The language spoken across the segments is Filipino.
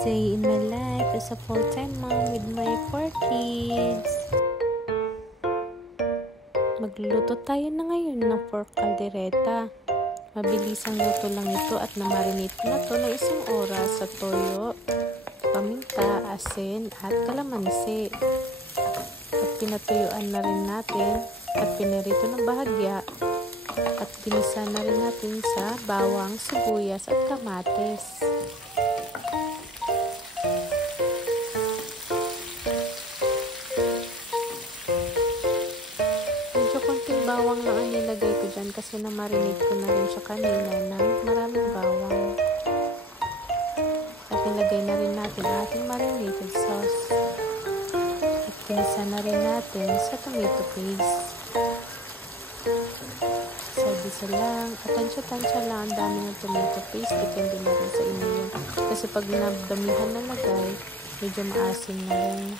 day in my life as a full-time mom with my 4 kids. Magluluto tayo na ngayon ng pork caldereta. Mabilis ang luto lang ito at na-marinate na to ng 1 oras sa toyo, paminta, asin at kalamansi. At pinatuyuan na rin natin at pinirito ng bahagya at ginisa na rin natin sa bawang, sibuyas at kamatis. Konting bawang lang ang nilagay ko dyan kasi na-marinate ko na rin siya kanina ng maraming bawang. At nilagay na rin natin ang ating marinated sauce. At kinisa na rin natin sa tomato paste. Isa lang. At tansya-tansya lang ang dami ng tomato paste. Depende na rin sa inyo yun. Kasi pag nabdamihan na lagay, medyo maasim na rin.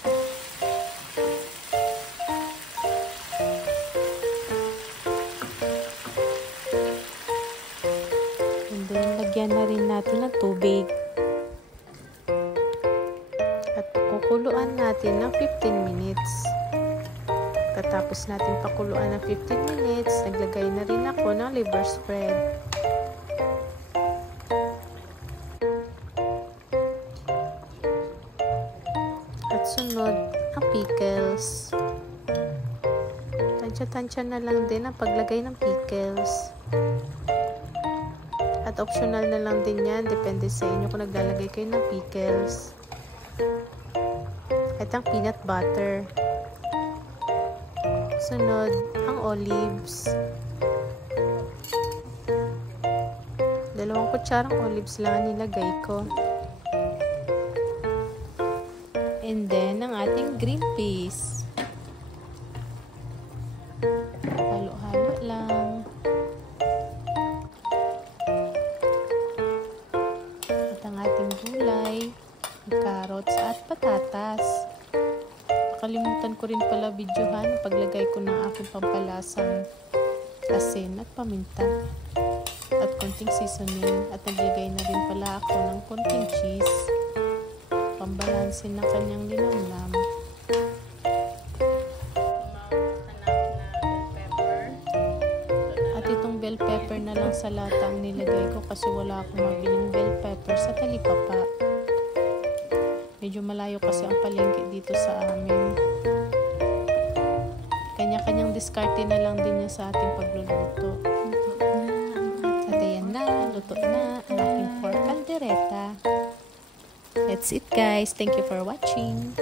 Lagyan na rin natin ng tubig at kukuluan natin ng 15 minutes. Katapos natin pakuluan ng 15 minutes, naglagay na rin ako ng liver spread. At sunod ang pickles. Tansya-tansya na lang din ang paglagay ng pickles. At optional na lang din yan, depende sa inyo kung naglalagay kayo ng pickles. At ang peanut butter. Sunod, ang olives. 2 kutsarang olives lang ang nilagay ko. And then, ang ating green peas. Halo-halo lang. Gulay, carrots at patatas. Nakalimutan ko rin pala videohan paglagay ko ng aking pampalasang asin at paminta at konting seasoning, at naglagay na rin pala ako ng konting cheese pambalansin ng kanyang linamnam. At itong bell pepper na lang sa lata ang nilagay ko kasi wala akong mabiling bell pepper sa talipapa. Medyo malayo kasi ang palengke dito sa amin. Kanya-kanyang diskarte na lang din niya sa ating pagluluto. At ayan na, luto na ang aking pork caldereta. That's it guys. Thank you for watching.